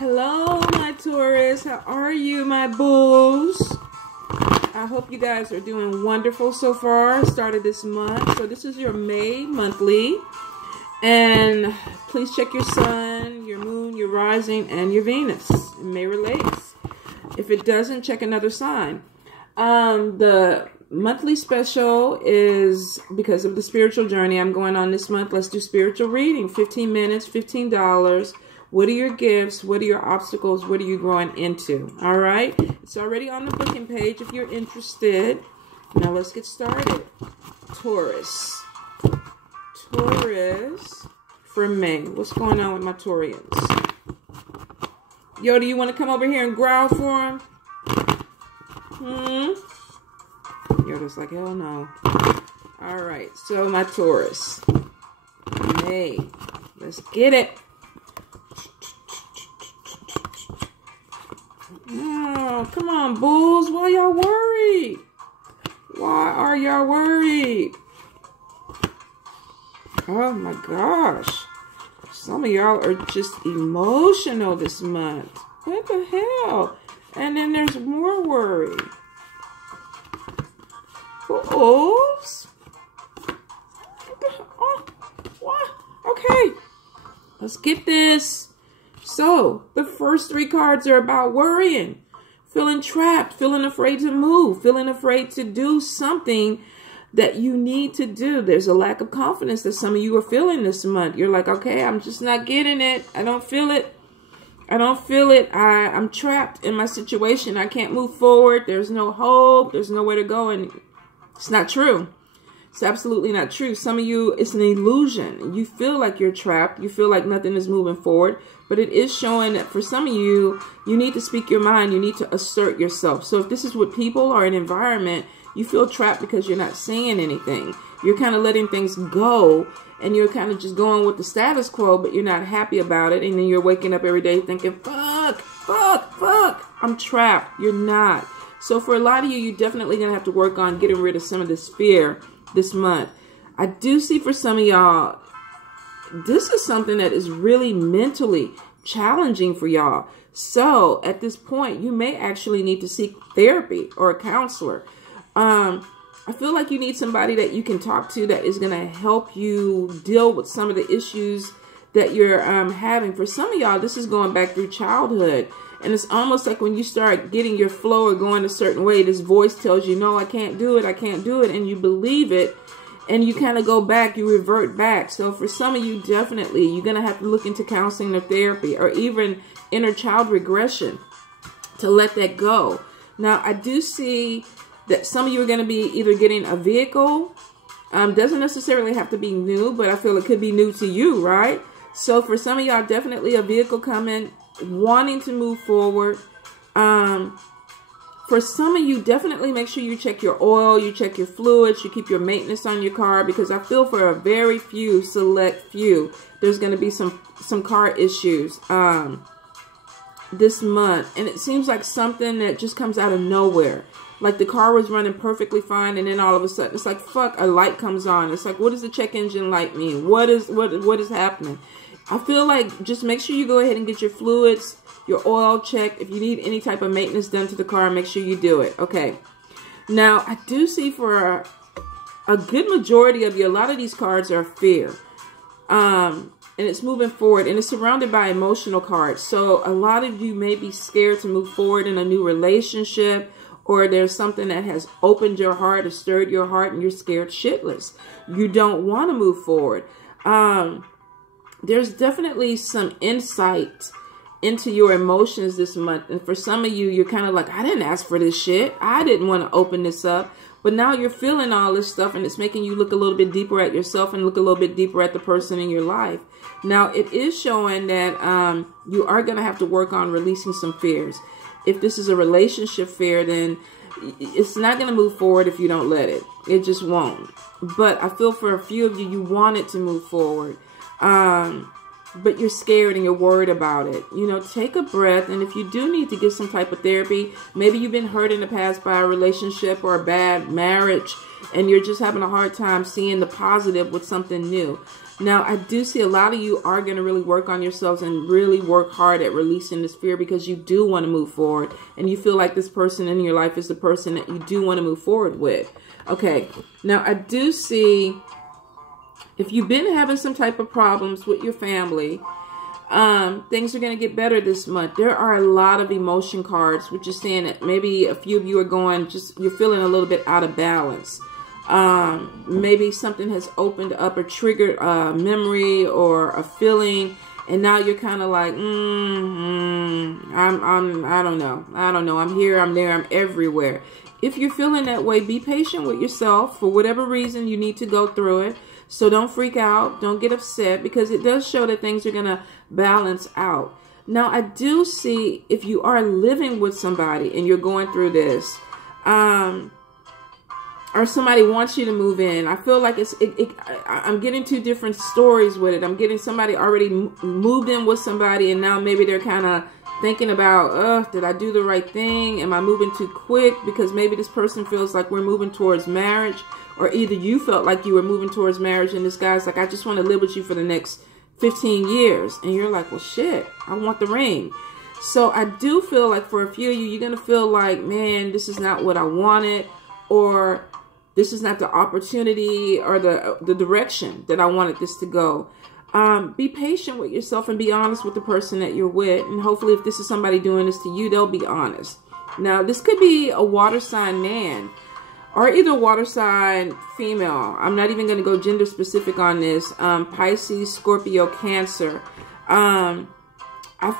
Hello, my Taurus. How are you, my bulls? I hope you guys are doing wonderful so far. Started this month. So this is your May monthly. And please check your sun, your moon, your rising, and your Venus. It may relate. If it doesn't, check another sign. The monthly special is because of the spiritual journey I'm going on this month. Let's do spiritual reading. 15 minutes, $15. What are your gifts? What are your obstacles? What are you growing into? All right. It's already on the booking page if you're interested. Now let's get started. Taurus. Taurus for May. What's going on with my Taurians? Yo, do you want to come over here and growl for him? Yoda's like, hell no. All right. So my Taurus. May. Let's get it. Oh, come on, bulls. Why y'all worried? Why are y'all worried? Oh, my gosh. Some of y'all are just emotional this month. What the hell? And then there's more worry. Bulls? Oh, what? Okay. Let's get this. So, the first three cards are about worrying, feeling trapped, feeling afraid to move, feeling afraid to do something that you need to do. There's a lack of confidence that some of you are feeling this month. You're like, okay, I'm just not getting it. I don't feel it. I don't feel it. I'm trapped in my situation. I can't move forward. There's no hope. There's nowhere to go. And it's not true. It's absolutely not true. Some of you, it's an illusion. You feel like you're trapped. You feel like nothing is moving forward. But it is showing that for some of you, you need to speak your mind. You need to assert yourself. So if this is with people or an environment, you feel trapped because you're not saying anything. You're kind of letting things go. And you're kind of just going with the status quo, but you're not happy about it. And then you're waking up every day thinking, fuck, fuck, fuck. I'm trapped. You're not. So for a lot of you, you're definitely going to have to work on getting rid of some of this fear this month. I do see for some of y'all, this is something that is really mentally challenging for y'all. So at this point, you may actually need to seek therapy or a counselor. I feel like you need somebody that you can talk to that is going to help you deal with some of the issues that you're having. For some of y'all, this is going back through childhood. And it's almost like when you start getting your flow or going a certain way, this voice tells you, no, I can't do it. I can't do it. And you believe it. And you kind of go back, you revert back. So for some of you, definitely, you're going to have to look into counseling or therapy or even inner child regression to let that go. Now, I do see that some of you are going to be either getting a vehicle. Doesn't necessarily have to be new, but I feel it could be new to you, right? So for some of y'all, definitely a vehicle coming, wanting to move forward. For some of you, definitely make sure you check your oil, you check your fluids, you keep your maintenance on your car, because I feel for a very few, select few, there's going to be some car issues this month. And it seems like something that just comes out of nowhere. Like the car was running perfectly fine, and then all of a sudden, it's like, fuck, a light comes on. It's like, what does the check engine light mean? What is happening? I feel like just make sure you go ahead and get your fluids, your oil checked. If you need any type of maintenance done to the car, make sure you do it. Okay. Now, I do see for a good majority of you, a lot of these cards are fear. And it's moving forward, and it's surrounded by emotional cards. So a lot of you may be scared to move forward in a new relationship, or there's something that has opened your heart or stirred your heart, and you're scared shitless. You don't want to move forward. There's definitely some insight into your emotions this month. And for some of you, you're kind of like, I didn't ask for this shit. I didn't want to open this up. But now you're feeling all this stuff, and it's making you look a little bit deeper at yourself and look a little bit deeper at the person in your life. Now, it is showing that you are going to have to work on releasing some fears. If this is a relationship fear, then it's not going to move forward if you don't let it. It just won't. But I feel for a few of you, you want it to move forward. But you're scared and you're worried about it. You know, take a breath. And if you do need to get some type of therapy, maybe you've been hurt in the past by a relationship or a bad marriage, and you're just having a hard time seeing the positive with something new. Now, I do see a lot of you are going to really work on yourselves and really work hard at releasing this fear, because you do want to move forward and you feel like this person in your life is the person that you do want to move forward with. Okay, now I do see if you've been having some type of problems with your family, things are going to get better this month. There are a lot of emotion cards, which is saying that maybe a few of you are you're feeling a little bit out of balance. Maybe something has opened up or triggered a memory or a feeling, and now you're kind of like, I don't know. I'm here, I'm there, I'm everywhere. If you're feeling that way, be patient with yourself. For whatever reason, you need to go through it. So don't freak out. Don't get upset, because it does show that things are going to balance out. Now, I do see if you are living with somebody and you're going through this, or somebody wants you to move in. I feel like I'm getting two different stories with it. I'm getting somebody already moved in with somebody, and now maybe they're kind of thinking about, did I do the right thing? Am I moving too quick? Because maybe this person feels like we're moving towards marriage, or either you felt like you were moving towards marriage and this guy's like, I just want to live with you for the next 15 years. And you're like, well, shit, I want the ring. So I do feel like for a few of you, you're going to feel like, man, this is not what I wanted, or this is not the opportunity or the direction that I wanted this to go. Be patient with yourself and be honest with the person that you're with. And hopefully if this is somebody doing this to you, they'll be honest. Now, this could be a water sign man or either water sign female. I'm not even going to go gender specific on this. Pisces, Scorpio, Cancer. I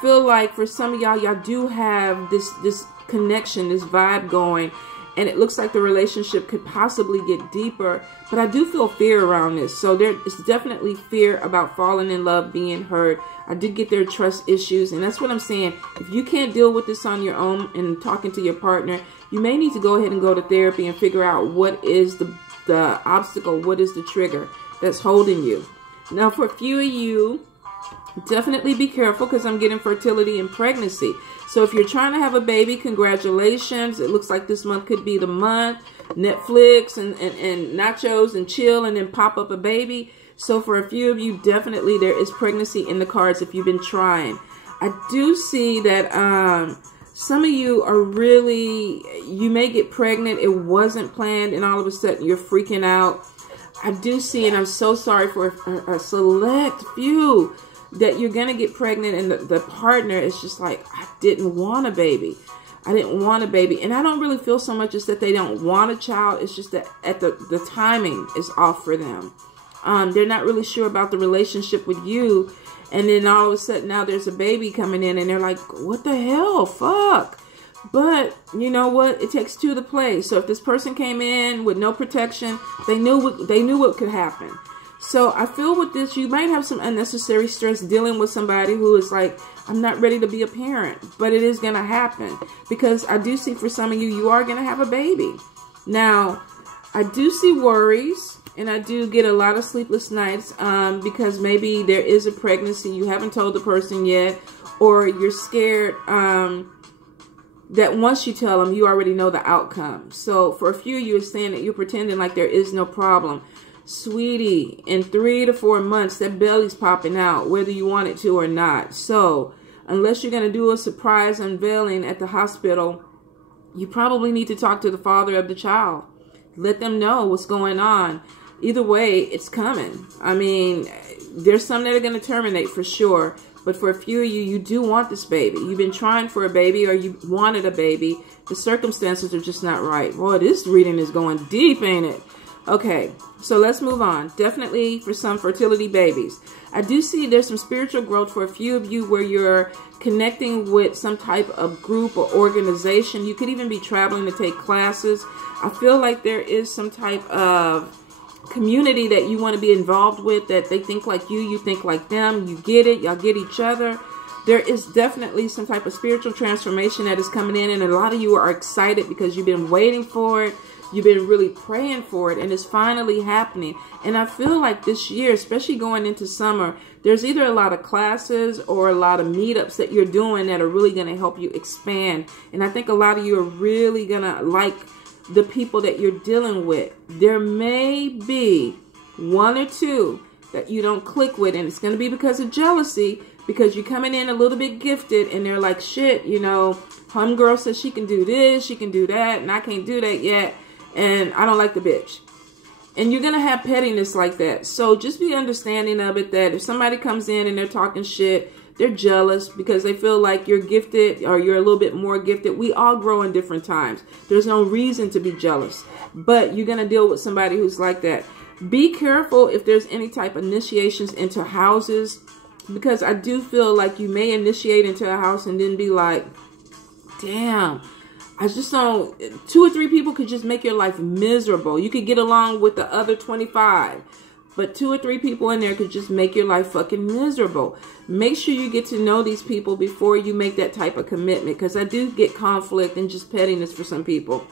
feel like for some of y'all do have this connection, this vibe going. And it looks like the relationship could possibly get deeper. But I do feel fear around this. So there is definitely fear about falling in love, being hurt. I did get their trust issues. And that's what I'm saying. If you can't deal with this on your own and talking to your partner, you may need to go ahead and go to therapy and figure out what is the obstacle, what is the trigger that's holding you. Now, for a few of you, definitely be careful, because I'm getting fertility and pregnancy. So if you're trying to have a baby, congratulations. It looks like this month could be the month. Netflix and nachos and chill and then pop up a baby. So for a few of you, definitely there is pregnancy in the cards if you've been trying. I do see that some of you are really, you may get pregnant. It wasn't planned and all of a sudden you're freaking out. I do see, and I'm so sorry for a select few, that you're going to get pregnant and the partner is just like, I didn't want a baby. I didn't want a baby. And I don't really feel so much as that they don't want a child. It's just that the timing is off for them. They're not really sure about the relationship with you. And then all of a sudden now there's a baby coming in and they're like, what the hell? Fuck. But you know what? It takes two to play. So if this person came in with no protection, they knew what could happen. So I feel with this, you might have some unnecessary stress dealing with somebody who is like, I'm not ready to be a parent, but it is going to happen, because I do see for some of you, you are going to have a baby. Now, I do see worries, and I do get a lot of sleepless nights because maybe there is a pregnancy. You haven't told the person yet, or you're scared that once you tell them, you already know the outcome. So for a few of you, it's saying that you're pretending like there is no problem. Sweetie, in 3 to 4 months, that belly's popping out, whether you want it to or not. So unless you're going to do a surprise unveiling at the hospital, you probably need to talk to the father of the child. Let them know what's going on. Either way, it's coming. I mean, there's some that are going to terminate for sure. But for a few of you, you do want this baby. You've been trying for a baby, or you wanted a baby. The circumstances are just not right. Boy, this reading is going deep, ain't it? Okay, so let's move on. Definitely for some fertility babies. I do see there's some spiritual growth for a few of you where you're connecting with some type of group or organization. You could even be traveling to take classes. I feel like there is some type of community that you want to be involved with, that they think like you think like them. You get it. Y'all get each other. There is definitely some type of spiritual transformation that is coming in, and a lot of you are excited because you've been waiting for it. You've been really praying for it, and it's finally happening. And I feel like this year, especially going into summer, there's either a lot of classes or a lot of meetups that you're doing that are really going to help you expand. And I think a lot of you are really going to like the people that you're dealing with. There may be 1 or 2 that you don't click with. And it's going to be because of jealousy, because you're coming in a little bit gifted and they're like, shit, you know, homegirl says she can do this, she can do that, and I can't do that yet. And I don't like the bitch. And you're going to have pettiness like that. So just be understanding of it, that if somebody comes in and they're talking shit, they're jealous because they feel like you're gifted or you're a little bit more gifted. We all grow in different times. There's no reason to be jealous. But you're going to deal with somebody who's like that. Be careful if there's any type of initiations into houses, because I do feel like you may initiate into a house and then be like, damn, I just don't, 2 or 3 people could just make your life miserable. You could get along with the other 25, but 2 or 3 people in there could just make your life fucking miserable. Make sure you get to know these people before you make that type of commitment, because I do get conflict and just pettiness for some people.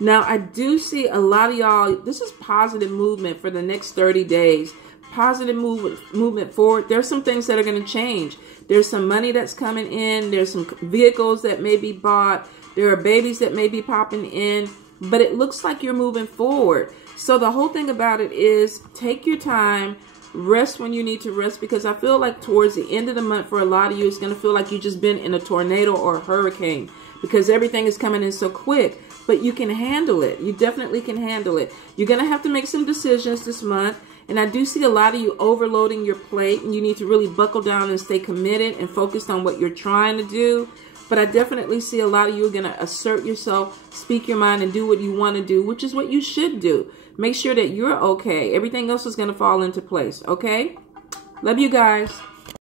Now, I do see a lot of y'all, this is positive movement for the next 30 days. Positive movement forward. There's some things that are going to change. There's some money that's coming in. There's some vehicles that may be bought. There are babies that may be popping in. But it looks like you're moving forward. So the whole thing about it is take your time. Rest when you need to rest, because I feel like towards the end of the month for a lot of you, it's going to feel like you've just been in a tornado or a hurricane, because everything is coming in so quick. But you can handle it. You definitely can handle it. You're going to have to make some decisions this month. And I do see a lot of you overloading your plate, and you need to really buckle down and stay committed and focused on what you're trying to do. But I definitely see a lot of you are going to assert yourself, speak your mind, and do what you want to do, which is what you should do. Make sure that you're okay. Everything else is going to fall into place, okay? Love you guys.